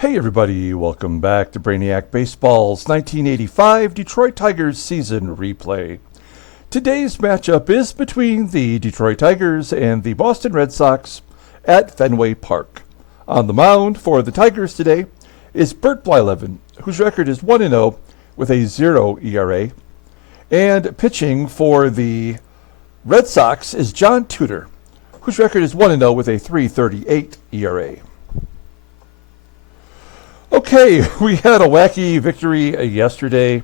Hey everybody, welcome back to Brainiac Baseball's 1985 Detroit Tigers season replay. Today's matchup is between the Detroit Tigers and the Boston Red Sox at Fenway Park. On the mound for the Tigers today is Bert Blyleven, whose record is 1-0 with a 0 ERA. And pitching for the Red Sox is John Tudor, whose record is 1-0 with a 3.38 ERA. Okay, we had a wacky victory yesterday.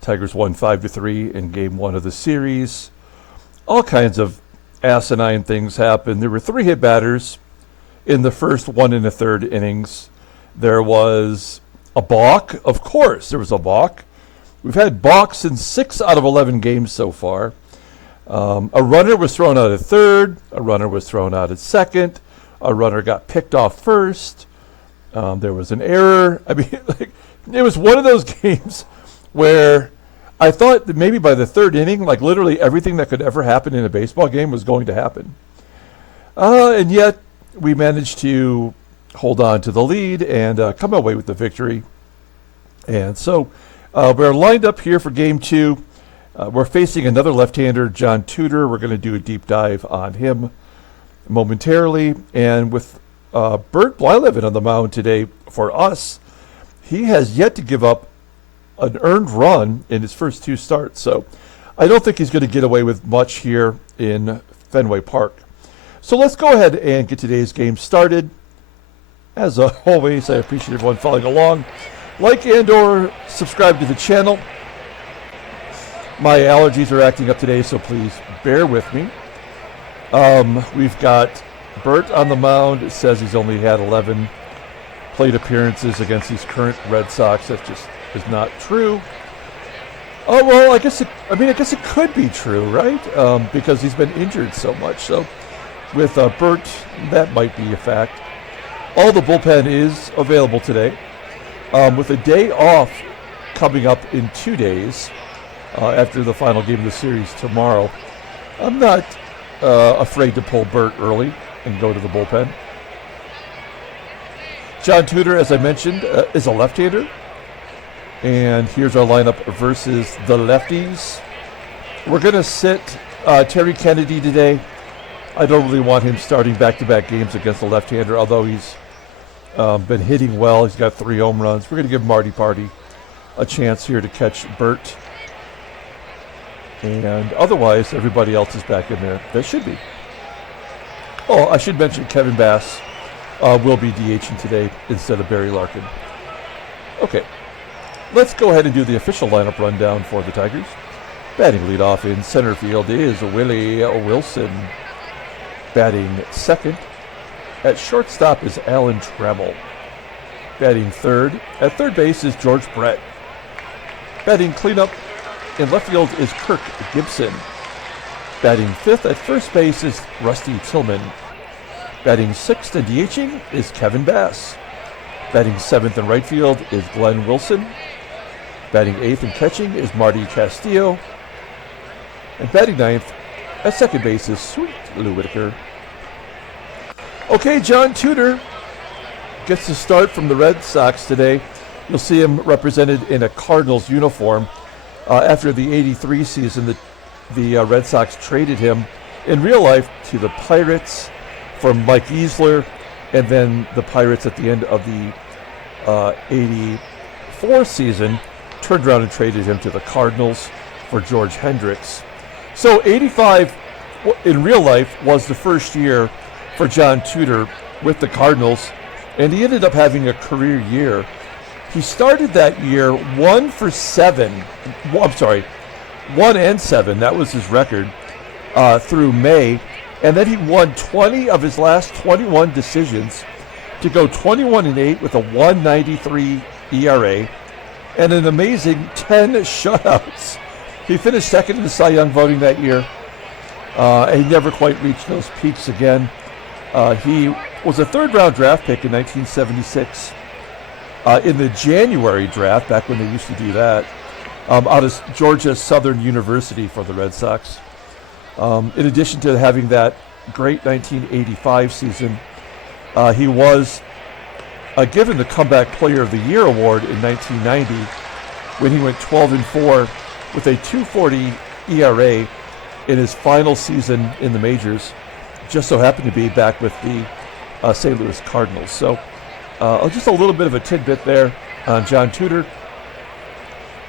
Tigers won 5-3 in game one of the series. All kinds of asinine things happened. There were 3 hit batters in the first 1 1/3 innings. There was a balk. Of course, there was a balk. We've had balks in 6 out of 11 games so far. A runner was thrown out at third. A runner was thrown out at second. A runner got picked off first. There was an error. I mean, it was one of those games where I thought that maybe by the third inning, literally everything that could ever happen in a baseball game was going to happen. And yet we managed to hold on to the lead and come away with the victory. And so we're lined up here for game 2. We're facing another left-hander, John Tudor. We're going to do a deep dive on him momentarily. And with Bert Blyleven on the mound today for us, he has yet to give up an earned run in his first 2 starts. So I don't think he's going to get away with much here in Fenway Park. So let's go ahead and get today's game started. As always, I appreciate everyone following along. Like and or subscribe to the channel. My allergies are acting up today, so please bear with me. We've got Bert on the mound. It says he's only had 11 plate appearances against these current Red Sox. That just is not true. Oh well, I guess it could be true, right? Because he's been injured so much. So with Bert, that might be a fact. All the bullpen is available today. With a day off coming up in 2 days after the final game of the series tomorrow, I'm not afraid to pull Bert early and go to the bullpen. John Tudor, as I mentioned, is a left-hander. And here's our lineup versus the lefties. We're going to sit Terry Kennedy today. I don't really want him starting back-to-back games against a left-hander, although he's been hitting well. He's got 3 home runs. We're going to give Marty a chance here to catch Bert. And otherwise, everybody else is back in there. They should be. Oh, I should mention Kevin Bass will be DHing today instead of Barry Larkin. Okay, let's go ahead and do the official lineup rundown for the Tigers. Batting leadoff in center field is Willie Wilson. Batting second at shortstop is Alan Trammell. Batting third at third base is George Brett. Batting cleanup in left field is Kirk GIBSON. Batting fifth at first base is Rusty Tillman. Batting sixth and DHing is Kevin Bass. Batting seventh in right field is Glenn Wilson. Batting eighth and catching is Marty Castillo. And batting ninth at second base is Sweet Lou Whitaker. Okay, John Tudor gets the start from the Red Sox today. You'll see him represented in a Cardinals uniform. After the '83 season, the Red Sox traded him in real life to the Pirates for Mike Easler, and then the Pirates at the end of the '84 season turned around and traded him to the Cardinals for George Hendricks. So '85 in real life was the first year for John Tudor with the Cardinals, and he ended up having a career year. He started that year 1 and 7, that was his record, through May. And then he won 20 of his last 21 decisions to go 21-8 with a 1.93 ERA and an amazing 10 shutouts. He finished second in the Cy Young voting that year. And he never quite reached those peaks again. He was a third-round draft pick in 1976 in the January draft, back when they used to do that, out of Georgia Southern University for the Red Sox. In addition to having that great 1985 season, he was given the Comeback Player of the Year award in 1990 when he went 12-4 with a 2.40 ERA in his final season in the majors. Just so happened to be back with the St. Louis Cardinals. So just a little bit of a tidbit there on John Tudor.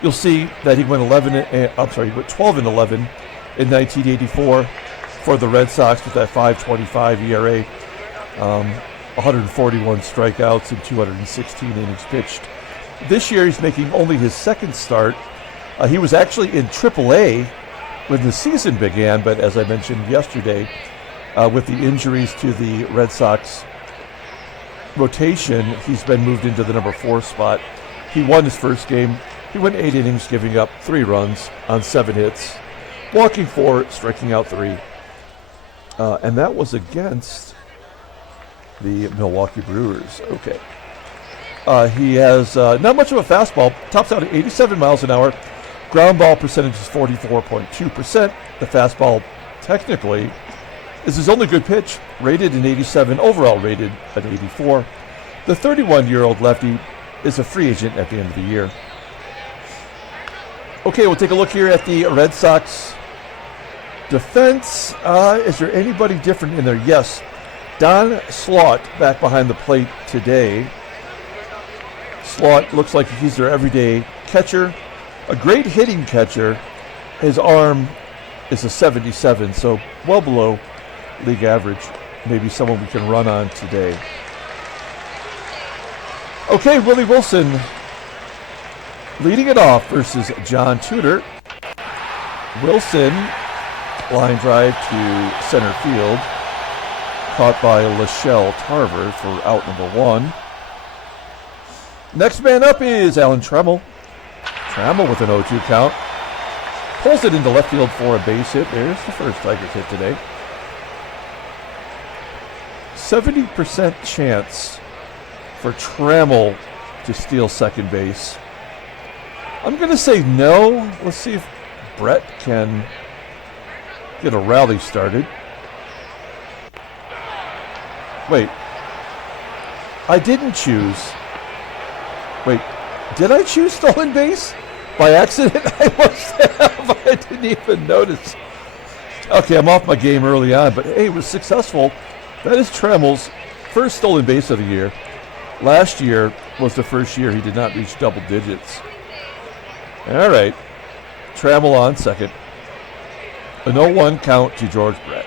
You'll see that he went 12-11 in 1984 for the Red Sox with that 5.25 ERA, 141 strikeouts and 216 innings pitched. This year he's making only his second start. He was actually in AAA when the season began, but as I mentioned yesterday, with the injuries to the Red Sox rotation, he's been moved into the number 4 spot. He won his first game. He went 8 innings, giving up 3 runs on 7 hits, walking 4, striking out 3. And that was against the Milwaukee Brewers. Okay. He has not much of a fastball. Tops out at 87 miles an hour. Ground ball percentage is 44.2%. The fastball, technically, is his only good pitch, rated in 87, overall rated at 84. The 31-year-old lefty is a free agent at the end of the year. Okay, we'll take a look here at the Red Sox defense. Is there anybody different in there? Yes. Don SLAUGHT back behind the plate today. SLAUGHT looks like he's their everyday catcher. A great hitting catcher. His arm is a 77, so well below league average. Maybe someone we can run on today. Okay, Willie Wilson leading it off versus John Tudor. Wilson, line drive to center field. Caught by Shelle TARVER for out number 1. Next man up is Alan Trammell. Trammell with an 0-2 count. Pulls it into left field for a base hit. There's the first Tigers hit today. 70% chance for Trammell to steal second base. I'm going to say no. Let's see if Bert can get a rally started. Wait. I didn't choose. Wait. Did I choose stolen base? By accident? I must have. I didn't even notice. Okay, I'm off my game early on, but hey, it was successful. That is Trammell's first stolen base of the year. Last year was the first year he did not reach double digits. All right. Trammell on second. A 0-1 count to George Brett.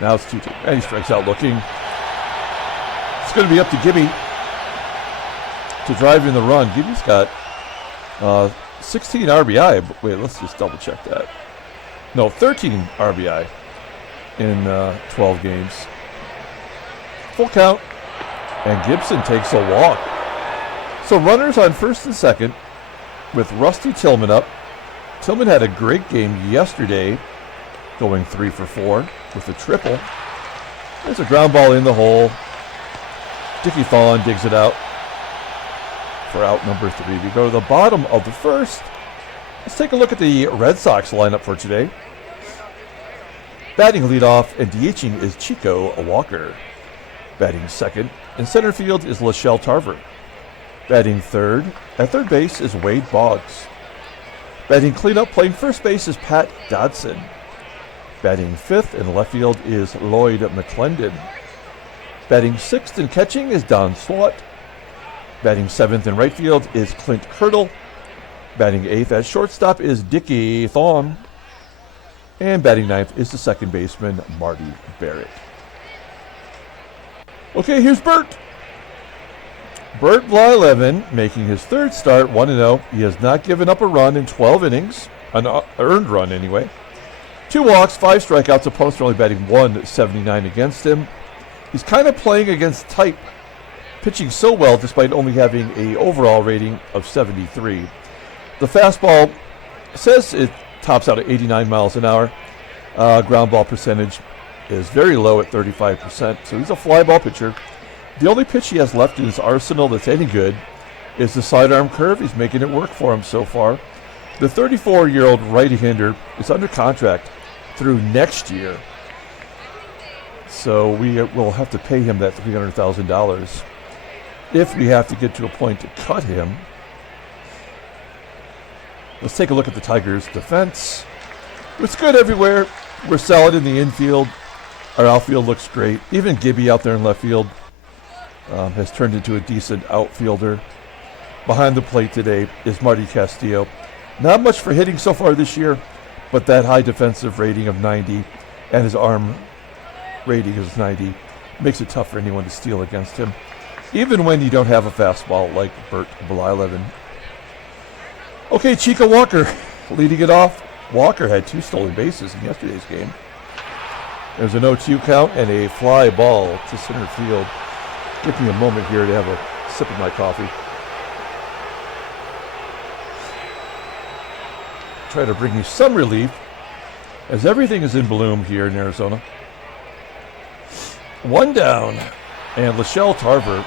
Now it's 2-2. And he strikes out looking. It's going to be up to Gibby to drive in the run. Gibby's got 16 RBI. Wait, let's just double check that. No, 13 RBI in 12 games. Full count. And GIBSON takes a walk. So runners on first and second with Rusty Tillman up. Tillman had a great game yesterday, going 3 for 4 with a triple. There's a ground ball in the hole. Dickie THON digs it out for out number 3. We go to the bottom of the first. Let's take a look at the Red Sox lineup for today. Batting leadoff and DHing is Chico Walker. Batting second in center field is Shelle TARVER. Batting third at third base is Wade BOGGS. Batting cleanup playing first base is Pat Dodson. Batting fifth in left field is Lloyd McCLENDON. Batting sixth in catching is Don SLAUGHT. Batting seventh in right field is Clint Hurdle. Batting eighth at shortstop is Dickie THON. And batting ninth is the second baseman, Marty Barrett. Okay, here's Bert. Bert Blyleven making his third start, 1-0. He has not given up a run in 12 innings, an earned run anyway. 2 walks, 5 strikeouts. Opponents are only batting .179 against him. He's kind of playing against type, pitching so well despite only having an overall rating of 73. The fastball says it tops out at 89 miles an hour. Ground ball percentage is very low at 35%, so he's a fly ball pitcher. The only pitch he has left in his arsenal that's any good is the sidearm curve. He's making it work for him so far. The 34-year-old right-hander is under contract through next year, so we will have to pay him that $300,000. if we have to get to a point to cut him. Let's take a look at the Tigers' defense. It's good everywhere. We're solid in the infield. Our outfield looks great. Even Gibby out there in left field has turned into a decent outfielder. Behind the plate today is Marty Castillo. Not much for hitting so far this year, but that high defensive rating of 90 and his arm rating is 90 makes it tough for anyone to steal against him, even when you don't have a fastball like Bert Blyleven. Okay, Chico Walker leading it off. Walker had 2 stolen bases in yesterday's game. There's a 0-2 count and a fly ball to center field. Give me a moment here to have a sip of my coffee. Try to bring you some relief as everything is in bloom here in Arizona. 1 down, and TARVER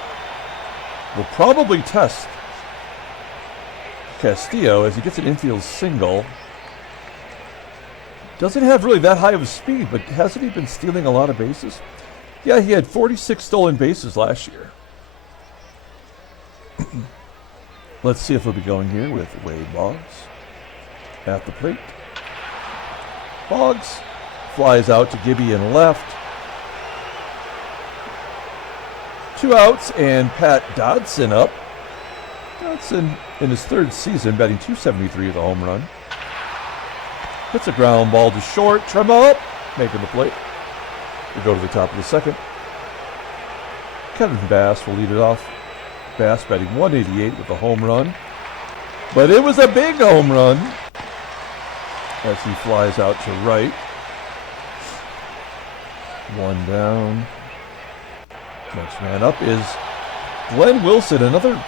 will probably test Castillo as he gets an infield single. Doesn't have really that high of a speed, but hasn't he been stealing a lot of bases? Yeah, he had 46 stolen bases last year. Let's see if he'll be going here with BOGGS at the plate. BOGGS flies out to Gibby in left. 2 outs and Pat Dodson up. Dodson in his 3rd season batting .273 with a home run. Hits a ground ball to short. TRAMMELL up, making the play. We go to the top of the 2nd. Kevin Bass will lead it off. Bass batting .188 with a home run. But it was a big home run as he flies out to right. 1 down. Next man up is Glenn Wilson, another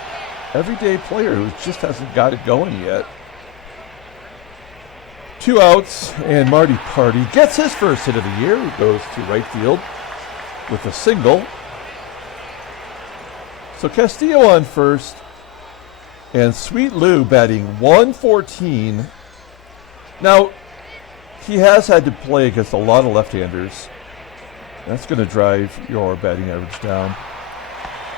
everyday player who just hasn't got it going yet. 2 outs, and Marty gets his first hit of the year. He goes to right field with a single. So Castillo on first, and Sweet Lou batting .114. Now, he has had to play against a lot of left-handers. That's going to drive your batting average down.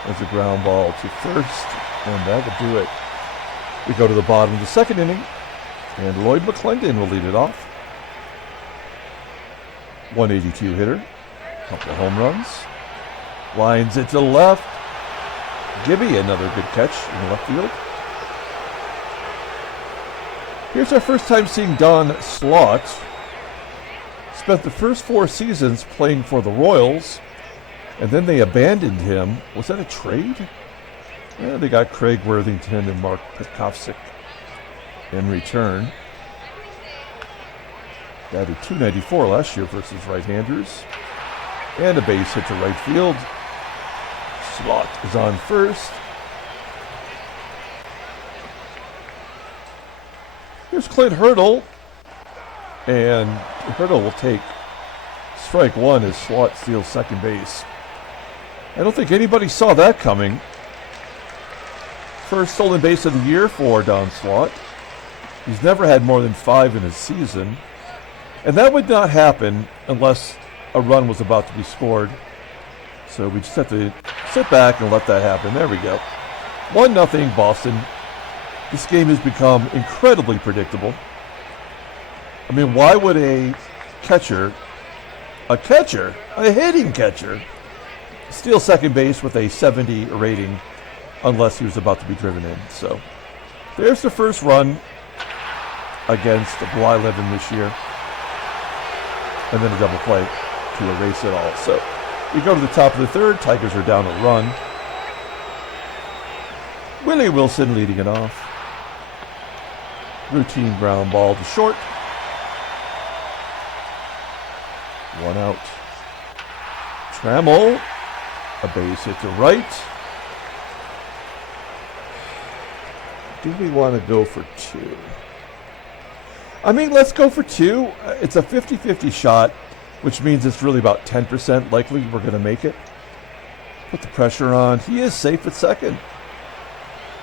There's a ground ball to first, and that will do it. We go to the bottom of the 2nd inning, and Lloyd McCLENDON will lead it off. 182 hitter, couple of home runs. Lines it to the left. Gibby, another good catch in left field. Here's our first time seeing Don SLAUGHT. Spent the first 4 seasons playing for the Royals, and then they abandoned him. Was that a trade? Yeah, they got Craig Worthington and Mark Petkovsik in return. Batted .294 last year versus right-handers. And a base hit to right field. SLAUGHT is on first. Here's Clint Hurdle. And Hurdle will take strike 1 as SLAUGHT steals second base. I don't think anybody saw that coming. First stolen base of the year for Don SLAUGHT. He's never had more than 5 in his season. And that would not happen unless a run was about to be scored. So we just have to sit back and let that happen. There we go. 1-0 Boston. This game has become incredibly predictable. I mean, why would a hitting catcher, steal second base with a 70 rating unless he was about to be driven in? So there's the first run against Blyleven this year. And then a double play to erase it all. So we go to the top of the 3rd. Tigers are down a run. Willie Wilson leading it off. Routine ground ball to short. 1 out. TRAMMELL, a base hit to right. Do we want to go for 2? I mean, let's go for 2. It's a 50-50 shot, which means it's really about 10% likely we're going to make it. Put the pressure on. He is safe at second.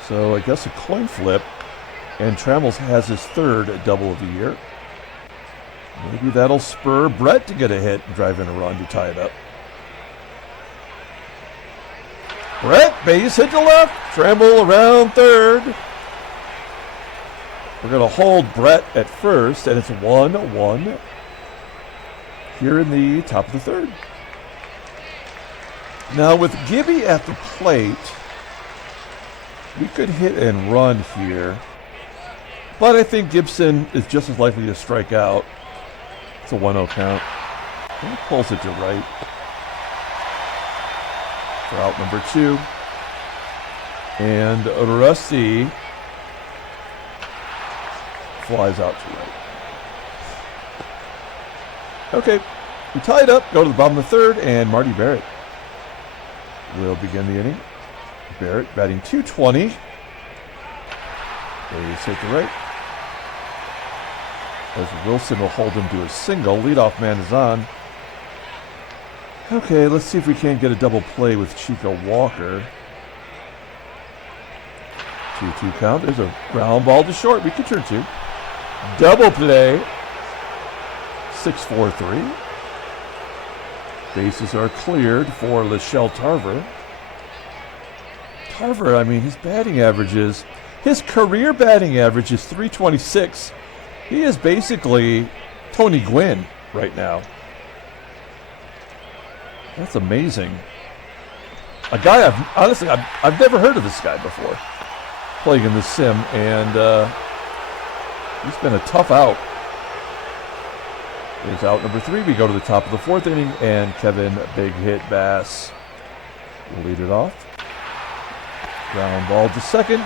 So I guess a coin flip. And TRAMMELL has his 3rd double of the year. Maybe that'll spur Bert to get a hit and drive in a run to tie it up. Brett, base hit to left. Trammell around third. We're going to hold Brett at first, and it's 1-1 here in the top of the third. Now with Gibby at the plate, we could hit and run here, but I think Gibson is just as likely to strike out. It's a 1-0 count. And he pulls it to right for out number 2. And Rusty flies out to right. Okay, we tie it up, go to the bottom of the third, and Marty Barrett will begin the inning. Barrett batting .220. Base hit to right. As Wilson will hold him to a single. Leadoff man is on. Okay, let's see if we can't get a double play with Chico Walker. 2-2 count. There's a ground ball to short. We can turn 2. Double play. 6-4-3. Bases are cleared for Shelle Tarver. Tarver, I mean, his batting averages, his career batting average is .326. He is basically Tony Gwynn right now. That's amazing. A guy I've never heard of this guy before, playing in the sim, and he's been a tough out. Here's out number 3. We go to the top of the 4th inning, and Kevin Big Hit Bass will lead it off. Ground ball to second.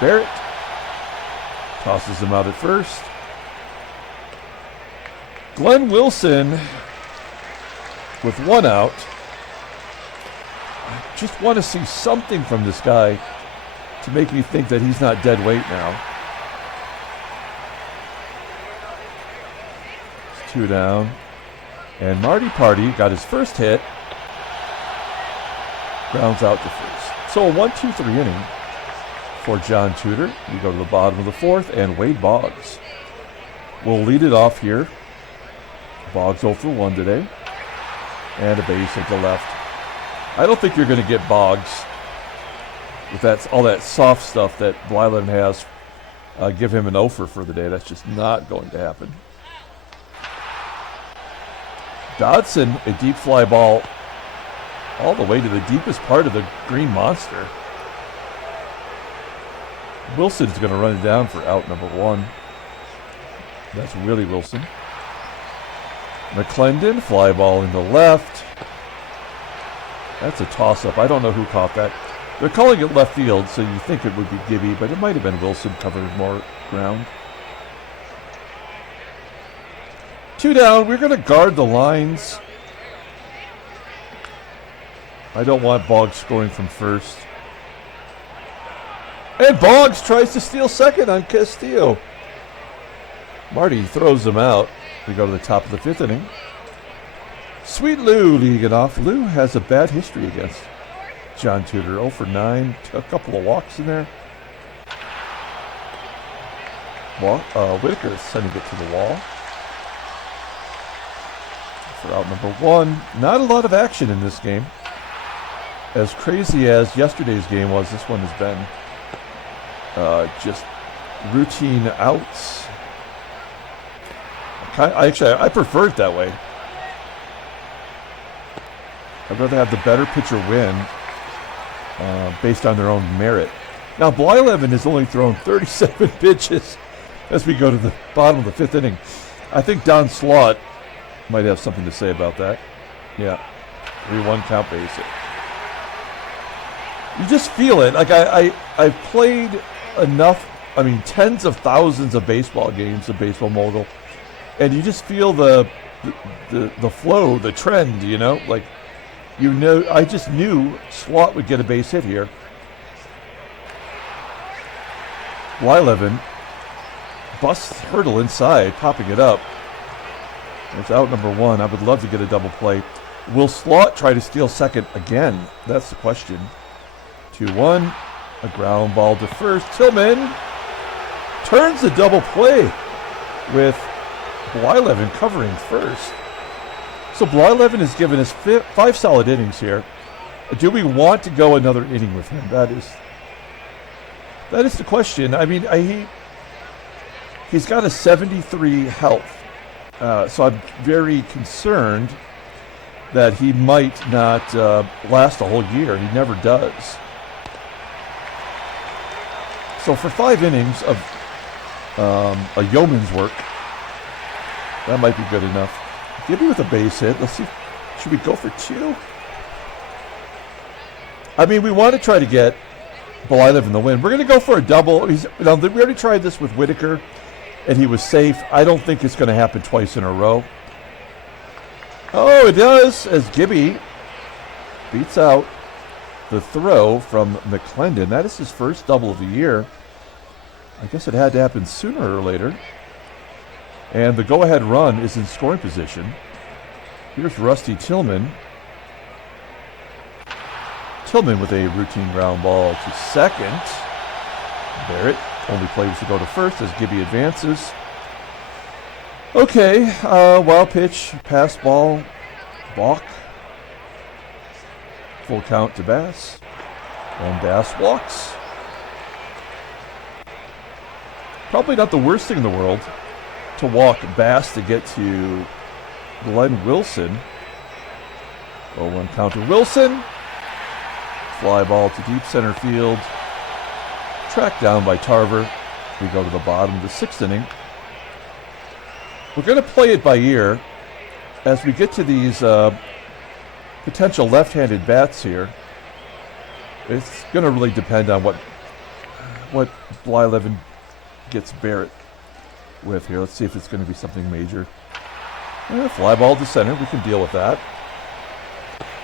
Barrett tosses him out at first. Glenn Wilson with 1 out. I just want to see something from this guy to make me think that he's not dead weight now. It's 2 down. And Marty Party got his first hit. Grounds out to first. So a 1-2-3 inning for John Tudor. We go to the bottom of the 4th, and Wade Boggs will lead it off here. Boggs 0 for 1 today. And a base hit to left. I don't think you're going to get Boggs with all that soft stuff that Blyleven has. Give him an 0 for the day. That's just not going to happen. Dodson, a deep fly ball all the way to the deepest part of the green monster. Wilson's going to run it down for out number 1. That's Willie Wilson. McCLENDON, fly ball in the left. That's a toss-up. I don't know who caught that. They're calling it left field, so you think it would be Gibby, but it might have been Wilson covering more ground. 2 down. We're going to guard the lines. I don't want Boggs scoring from first. And Boggs tries to steal second on Castillo. Marty throws him out. We go to the top of the 5th inning. Sweet Lou leading it off. Lou has a bad history against John Tudor. 0 for 9. A couple of walks in there. Whitaker is sending it to the wall. For out number 1. Not a lot of action in this game. As crazy as yesterday's game was, this one has been just routine outs. I prefer it that way. I'd rather have the better pitcher win based on their own merit. Now, Blyleven has only thrown 37 pitches as we go to the bottom of the 5th inning. I think Don SLAUGHT might have something to say about that. Yeah, 3-1 count base hit. You just feel it. Like I've played enough, tens of thousands of baseball games of Baseball Mogul, and you just feel the flow, the trend, like, I just knew SLAUGHT would get a base hit here. Blyleven busts hurdle inside, popping it up. It's out number 1. I would love to get a double play. Will SLAUGHT try to steal second again? That's the question. 2-1, a ground ball to first. Tillman turns the double play with Blyleven covering first. So Blyleven has given us 5 solid innings here. Do we want to go another inning with him? That is the question. I mean, he's got a 73 health, so I'm very concerned that he might not last a whole year. He never does. So for 5 innings of a yeoman's work, that might be good enough. Gibby with a base hit. Let's see. Should we go for 2? I mean, we want to try to get Blyleven the win. We're going to go for a double. We already tried this with Whitaker, and he was safe. I don't think it's going to happen twice in a row. Oh, it does, as Gibby beats out the throw from McCLENDON. That is his first double of the year. I guess it had to happen sooner or later. And the go-ahead run is in scoring position. Here's Rusty Tillman. Tillman with a routine ground ball to second. Barrett only plays to go to first as Gibby advances. Okay, wild pitch, pass ball, balk. Full count to Bass. And Bass walks. Probably not the worst thing in the world to walk Bass to get to Glenn Wilson. 0-1 count to Wilson. Fly ball to deep center field. Tracked down by Tarver. We go to the bottom of the 6th inning. We're going to play it by ear as we get to these potential left-handed bats here. It's going to really depend on what Blyleven gets Barrett with here. Let's see if it's going to be something major. Fly ball to center. We can deal with that.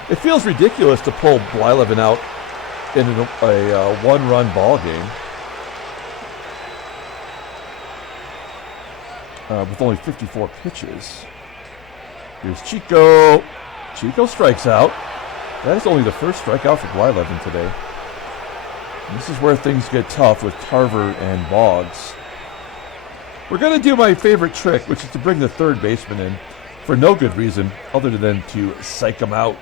It feels ridiculous to pull Blyleven out in a one-run ball game with only 54 pitches. Here's Chico. Chico strikes out. That is only the first strikeout for Blyleven today. And this is where things get tough with Tarver and BOGGS. We're going to do my favorite trick, which is to bring the third baseman in for no good reason other than to psych him out.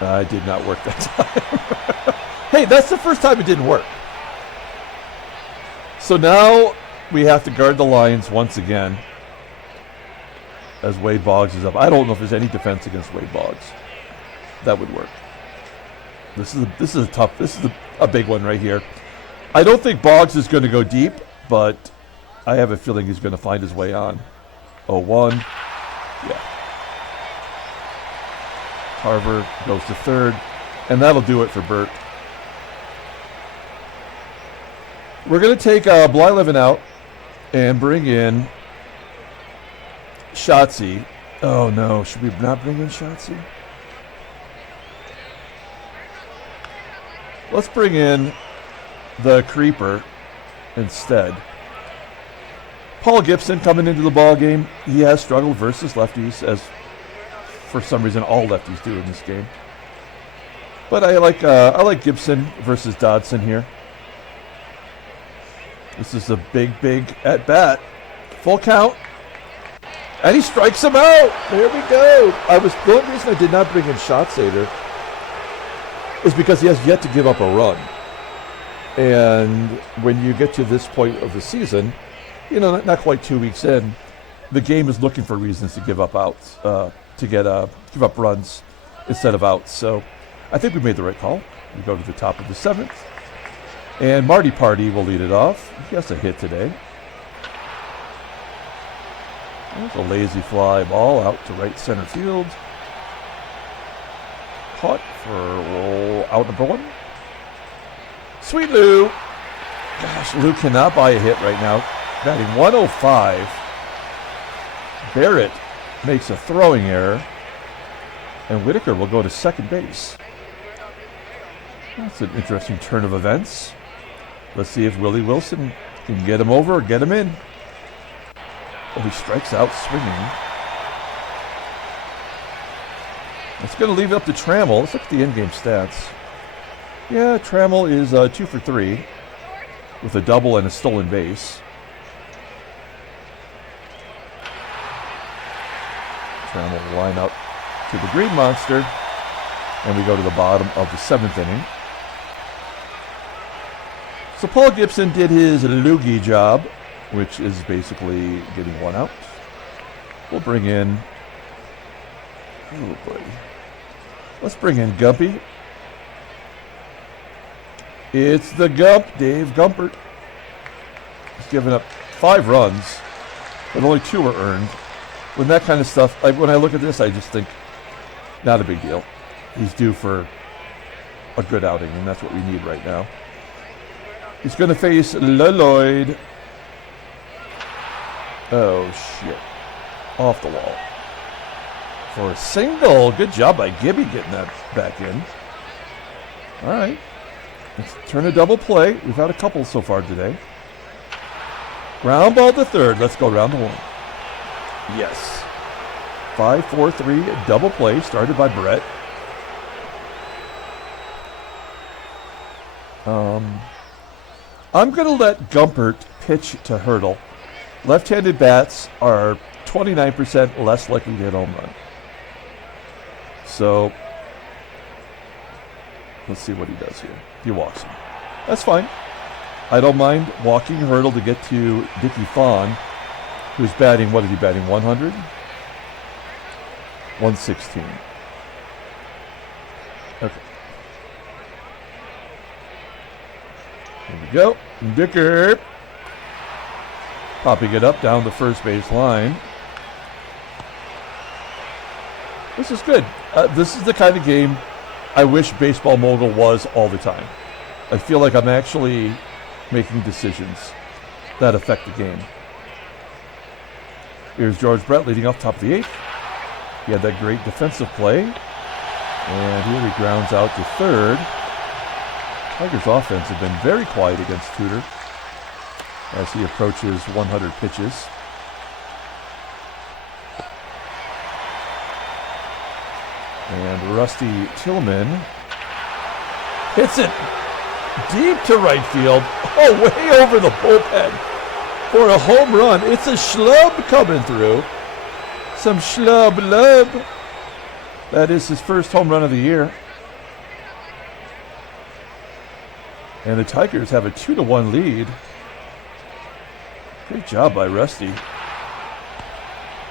Did not work that time. Hey, that's the first time it didn't work. So now we have to guard the lines once again as Wade BOGGS is up. I don't know if there's any defense against Wade BOGGS. That would work. This is a big one right here. I don't think BOGGS is going to go deep, but I have a feeling he's going to find his way on. 0-1. Yeah. Tarver goes to third, and that'll do it for Bert. We're going to take Blyleven out and bring in Shotzi. Oh no, should we not bring in Shotzi? Let's bring in the creeper instead. Paul Gibson coming into the ball game. He has struggled versus lefties, as for some reason all lefties do in this game. But I like Gibson versus Dodson here. This is a big at bat. Full count. And he strikes him out. There we go. The only reason I did not bring in Schatzeder is because he has yet to give up a run. And when you get to this point of the season, not quite 2 weeks in, the game is looking for reasons to give up outs, give up runs instead of outs. So I think we made the right call. We go to the top of the 7th. And Marty Party will lead it off. He has a hit today. There's a lazy fly ball out to right center field. Caught for out number 1. Sweet Lou. Gosh, Lou cannot buy a hit right now. Batting 105. Barrett makes a throwing error. And Whitaker will go to second base. That's an interesting turn of events. Let's see if Willie Wilson can get him over or get him in. Oh, he strikes out swinging. It's going to leave it up to Trammell. Let's look at the in-game stats. Yeah, Trammell is 2 for 3 with a double and a stolen base. Trammell will line up to the Green Monster. And we go to the bottom of the 7th inning. So Paul Gibson did his loogie job, which is basically getting one out. We'll bring in, oh boy, let's bring in Gumpy. It's the Gump, Dave Gumpert. He's given up 5 runs, but only 2 were earned. When that kind of stuff, like when I look at this, I just think, not a big deal. He's due for a good outing, and that's what we need right now. He's going to face Lloyd. Oh, shit. Off the wall. For a single. Good job by Gibby getting that back in. All right. Let's turn a double play. We've had a couple so far today. Ground ball to third. Let's go round to 1. Yes. 5-4-3 double play started by Bert. I'm going to let Gumpert pitch to Hurdle. Left-handed bats are 29% less likely to hit home run. So, let's see what he does here. He walks him. That's fine. I don't mind walking Hurdle to get to Dickie THON, who's batting, what is he batting, 100? 116. Okay. Here we go. Dicker. Popping it up down the first base line. This is good. This is the kind of game I wish Baseball Mogul was all the time. I feel like I'm actually making decisions that affect the game. Here's George Brett leading off top of the 8th. He had that great defensive play. And here he grounds out to third. Tigers offense have been very quiet against Tudor as he approaches 100 pitches. And Rusty Tillman hits it deep to right field. Oh, way over the bullpen for a home run. It's a schlub coming through. Some schlub lub. That is his first home run of the year. And the Tigers have a 2-1 lead. Great job by Rusty.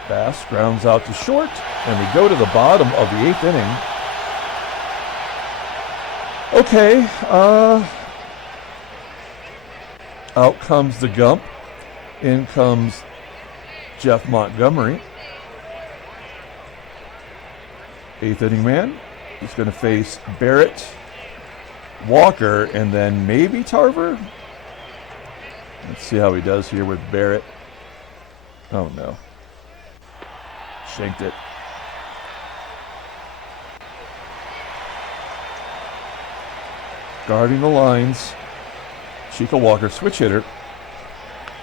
Bass grounds out to short, and we go to the bottom of the 8th inning. Okay, out comes the Gump. In comes Jeff Montgomery. 8th inning man. He's going to face Barrett, Walker, and then maybe Tarver. Let's see how he does here with Barrett. Oh no. Shanked it. Guarding the lines. Chico Walker, switch hitter.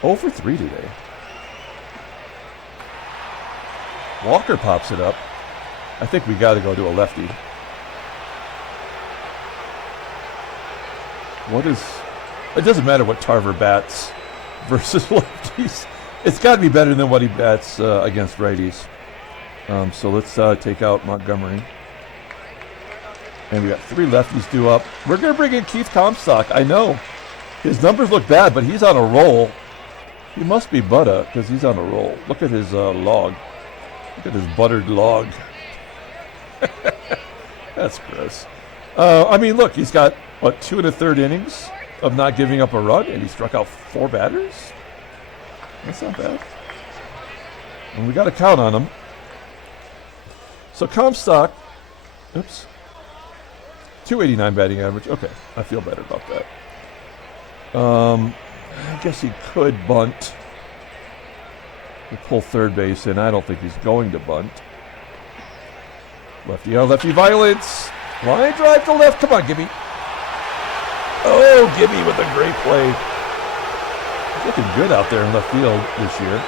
0 for 3 today. Walker pops it up. I think we got to go to a lefty. It doesn't matter what Tarver bats versus lefties. It's got to be better than what he bats against righties. So let's take out Montgomery. And we got 3 lefties due up. We're going to bring in Keith Comstock. I know his numbers look bad, but he's on a roll. He must be butter because he's on a roll. Look at his log. Look at his buttered log. That's gross. I mean, look, he's got, 2 1/3 innings of not giving up a run, and he struck out 4 batters? That's not bad. And we got a count on him. So Comstock, 289 batting average. Okay, I feel better about that. I guess he could bunt. He'll pull third base in. I don't think he's going to bunt. Lefty on lefty violence. Line drive to left. Come on, Gibby. Oh, Gibby with a great play. He's looking good out there in left field this year.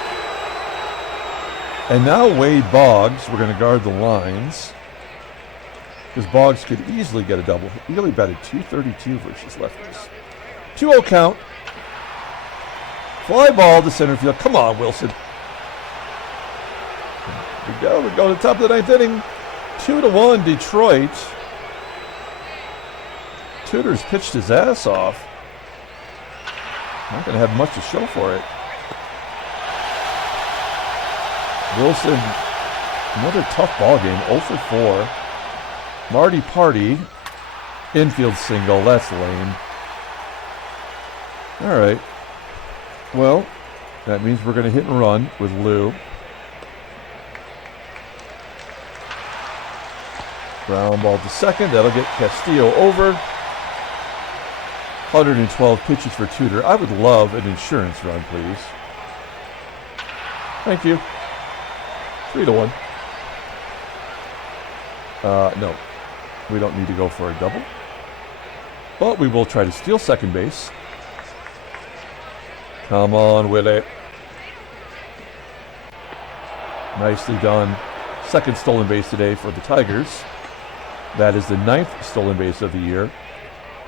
And now Wade Boggs. We're going to guard the lines. Because Boggs could easily get a double. He only batted .232 versus lefties. 2-0 count. Fly ball to center field. Come on, Wilson. Here we go. We're going to the top of the 9th inning. 2-1 Detroit. Tudor's pitched his ass off. Not going to have much to show for it. Wilson, another tough ball game, 0 for 4. Marty Party, infield single, that's lame. All right. Well, that means we're going to hit and run with Lou. Ground ball to second, that'll get Castillo over. 112 pitches for Tudor. I would love an insurance run, please. Thank you. 3-1. No, we don't need to go for a double. But we will try to steal second base. Come on, Willie. Nicely done. Second stolen base today for the Tigers. That is the 9th stolen base of the year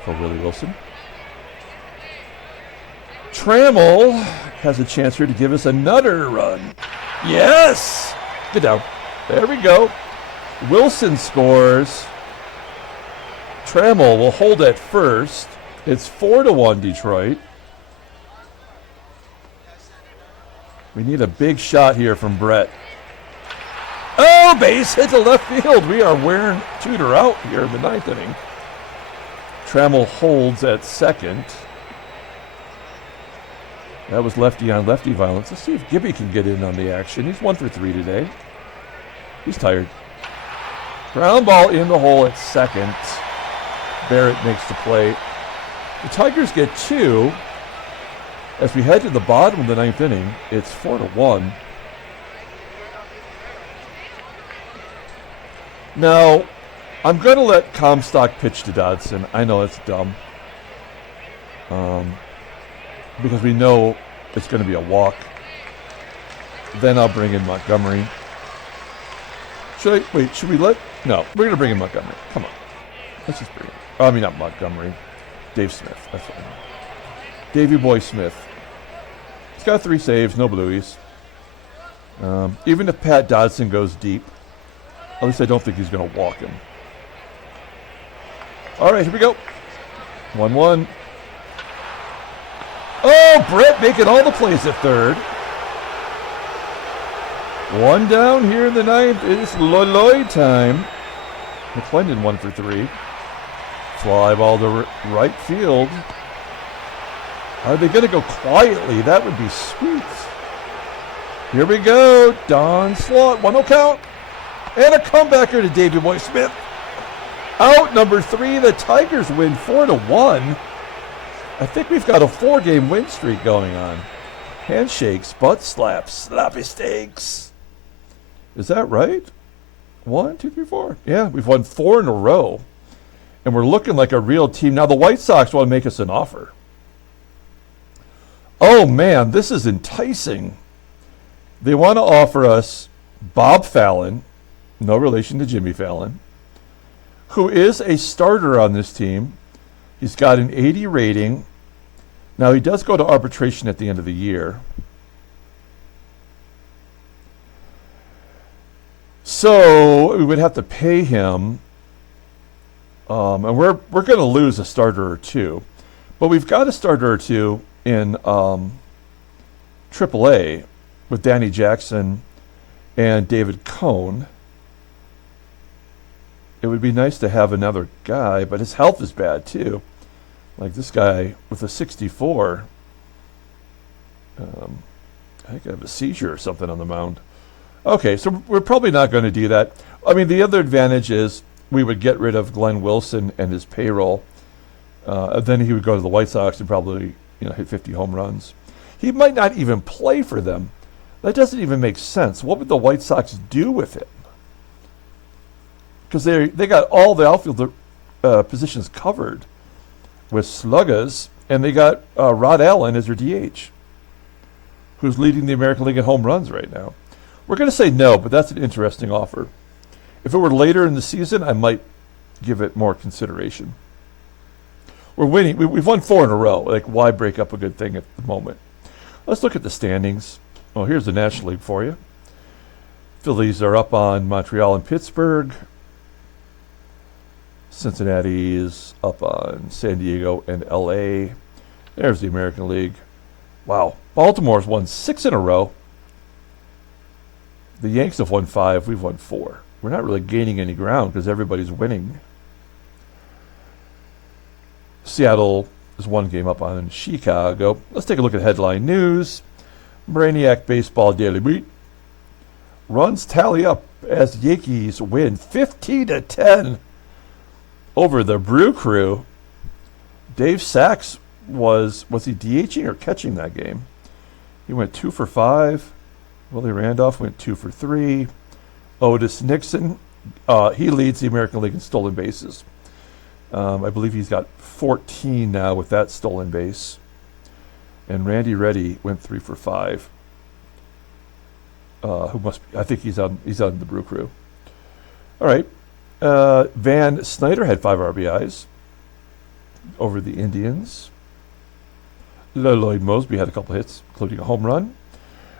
for Willie Wilson. Trammell has a chance here to give us another run. Yes! Get down. There we go. Wilson scores. Trammell will hold at first. It's 4-1 Detroit. We need a big shot here from Bert. Oh, base hit to left field. We are wearing Tudor out here in the 9th inning. Trammell holds at second. That was lefty on lefty violence. Let's see if Gibby can get in on the action. He's 1 for 3 today. He's tired. Ground ball in the hole at second. Barrett makes the play. The Tigers get 2. As we head to the bottom of the 9th inning, it's 4-1. Now, I'm going to let Comstock pitch to Dodson. I know it's dumb. Because we know it's going to be a walk. Then I'll bring in Montgomery. Should we let... No, we're going to bring in Montgomery. Come on. Let's just bring in... not Montgomery. Dave Smith. That's what I mean. Davey Boy Smith. He's got 3 saves, no blueies. Even if Pat Dodson goes deep, at least I don't think he's going to walk him. All right, here we go. 1-1. Oh, Bert making all the plays at third. 1 down here in the 9th. It's Lloyd time. McCLENDON 1 for 3. Fly ball to right field. Are they going to go quietly? That would be sweet. Here we go. Don Slaught. 1-0 count. And a comebacker to Davey Boy Smith. Out number 3. The Tigers win 4-1. I think we've got a 4-game win streak going on. Handshakes, butt slaps, sloppy steaks. Is that right? 1, 2, 3, 4. Yeah, we've won 4 in a row. And we're looking like a real team. Now the White Sox want to make us an offer. Oh man, this is enticing. They want to offer us Bob Fallon, no relation to Jimmy Fallon, who is a starter on this team. He's got an 80 rating. Now, he does go to arbitration at the end of the year. So, we would have to pay him. And we're going to lose a starter or 2. But we've got a starter or 2 in AAA with Danny Jackson and David Cone. It would be nice to have another guy, but his health is bad too. Like this guy with a 64. I think I have a seizure or something on the mound. Okay, so we're probably not going to do that. I mean, the other advantage is we would get rid of Glenn Wilson and his payroll. Then he would go to the White Sox and probably hit 50 home runs. He might not even play for them. That doesn't even make sense. What would the White Sox do with it? Because they got all the outfield positions covered with sluggers, and they got Rod Allen as their DH, who's leading the American League in home runs right now. We're going to say no, but that's an interesting offer. If it were later in the season, I might give it more consideration. We're winning. We've won 4 in a row. Like, why break up a good thing at the moment? Let's look at the standings. Oh, here's the National League for you. Phillies are up on Montreal and Pittsburgh. Cincinnati is up on San Diego and LA. There's the American League. Wow. Baltimore's won 6 in a row. The Yanks have won 5. We've won 4. We're not really gaining any ground because everybody's winning. Seattle is 1 game up on Chicago. Let's take a look at headline news. Brainiac Baseball Daily Beat. Runs tally up as Yankees win 15-10 over the Brew Crew. Dave Sachs was he DHing or catching that game? He went 2 for 5. Willie Randolph went 2 for 3. Otis Nixon, he leads the American League in stolen bases. I believe he's got 14 now with that stolen base. And Randy Reddy went 3 for 5. I think he's on the Brew Crew. All right. Van Snyder had 5 RBIs over the Indians. Lloyd Mosby had a couple hits, including a home run.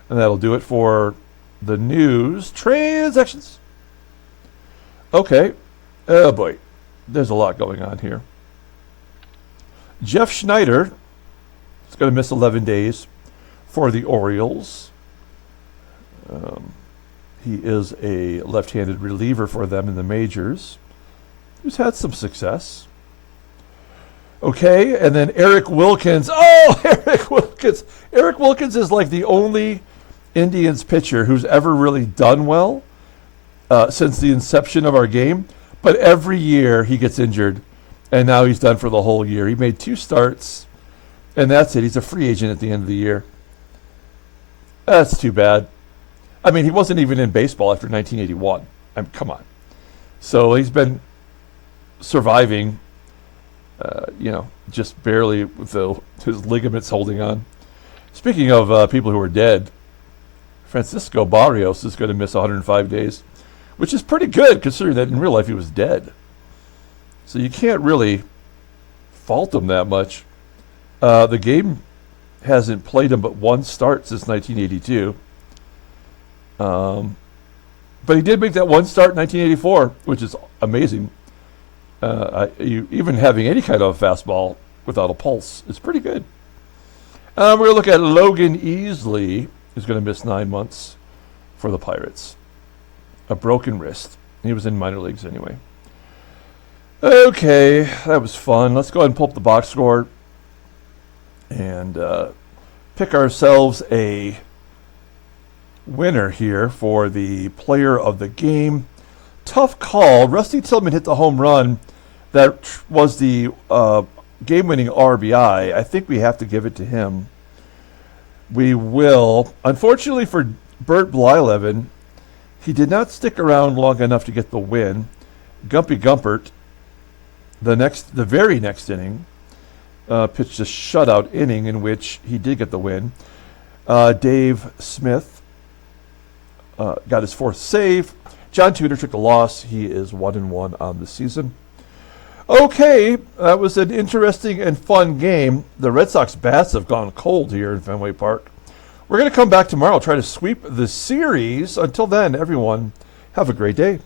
And that'll do it for the news. Transactions. Okay. Oh, boy. There's a lot going on here. Jeff Schneider is going to miss 11 days for the Orioles. He is a left-handed reliever for them in the majors, who's had some success. Okay, and then Eric Wilkins. Oh, Eric Wilkins. Eric Wilkins is like the only Indians pitcher who's ever really done well since the inception of our game. But every year he gets injured, and now he's done for the whole year. He made 2 starts, and that's it. He's a free agent at the end of the year. That's too bad. I mean, he wasn't even in baseball after 1981. I mean, come on. So he's been surviving, just barely with his ligaments holding on. Speaking of people who are dead, Francisco Barrios is going to miss 105 days, which is pretty good considering that in real life he was dead. So you can't really fault him that much. The game hasn't played him but 1 start since 1982. But he did make that 1 start in 1984, which is amazing. Even having any kind of fastball without a pulse is pretty good. We're going to look at Logan Easley, who's going to miss 9 months for the Pirates. A broken wrist. He was in minor leagues anyway. Okay, that was fun. Let's go ahead and pull up the box score and pick ourselves a winner here for the player of the game. Tough call. Rusty Tillman hit the home run. That was the game-winning RBI. I think we have to give it to him. We will. Unfortunately for Bert Blyleven, he did not stick around long enough to get the win. Gumpy Gumpert, the very next inning, pitched a shutout inning in which he did get the win. Dave Smith got his 4th save. John Tudor took the loss. He is 1-1 on the season. Okay, that was an interesting and fun game. The Red Sox bats have gone cold here in Fenway Park. We're going to come back tomorrow, try to sweep the series. Until then, everyone, have a great day.